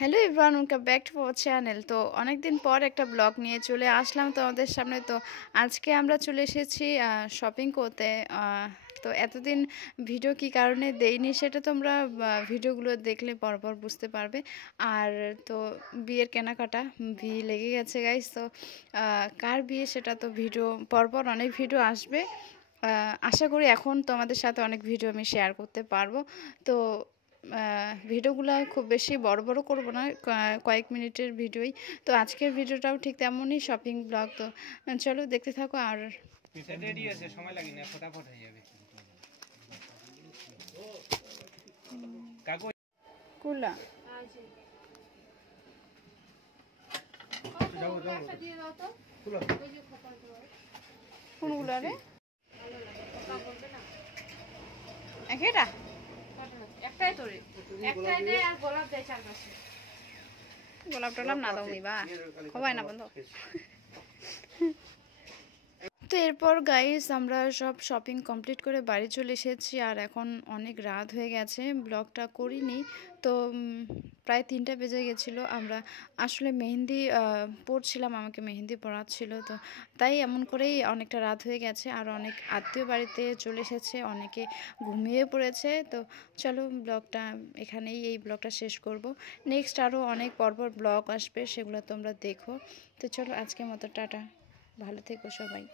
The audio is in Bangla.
Hello everyone, welcome back to our channel. তো অনেকদিন পর একটা ব্লগ নিয়ে চলে আসলাম তোমাদের সামনে। তো আজকে আমরা চলে এসেছি শপিং করতে। তো এতদিন ভিডিও কি কারণে দেইনি সেটা তোমরা ভিডিওগুলো দেখলে পরপর বুঝতে পারবে। আর তো বিয়ের কেনাকাটা লেগে গেছে গাইস। তো কার বিয়ে সেটা তো ভিডিও পরপর অনেক ভিডিও আসবে। আশা করি এখন তোমাদের সাথে অনেক ভিডিও আমি শেয়ার করতে পারবো। তো ভিডিওগুলো খুব বেশি বড় বড় করব না, কয়েক মিনিটের ভিডিওই। তো আজকের ভিডিওটাও ঠিক তেমনই শপিং ব্লগ। তো চলো দেখতে থাকো। আর রেডি আছে, সময় লাগে না, ফটাফট হয়ে যাবে। কাকু কুলা কোনগুলো রে? একটা একটাই তোরে একটাই দে আর গোলাপ দেয় চারপাশে। গোলাপ টোলাপ না দাও নিবা, সবাই না বন্ধ। তো এরপর গাইস আমরা সব শপিং কমপ্লিট করে বাড়ি চলে এসেছি। আর এখন অনেক রাত হয়ে গেছে, ব্লগটা করিনি। তো প্রায় 3টা বেজে গেছিলো। আমরা আসলে মেহেন্দি পড়ছিলাম, আমাকে মেহেন্দি পড়াচ্ছিল। তো তাই এমন করেই অনেকটা রাত হয়ে গেছে। আর অনেক আত্মীয় বাড়িতে চলে এসেছে, অনেকে ঘুমিয়ে পড়েছে। তো চলো ব্লগটা এখানেই, এই ব্লগটা শেষ করব। নেক্সট আরও অনেক পরপর ব্লগ আসবে, সেগুলো তোমরা দেখো। তো চলো আজকের মতো টাটা, ভালো থেকো সবাই।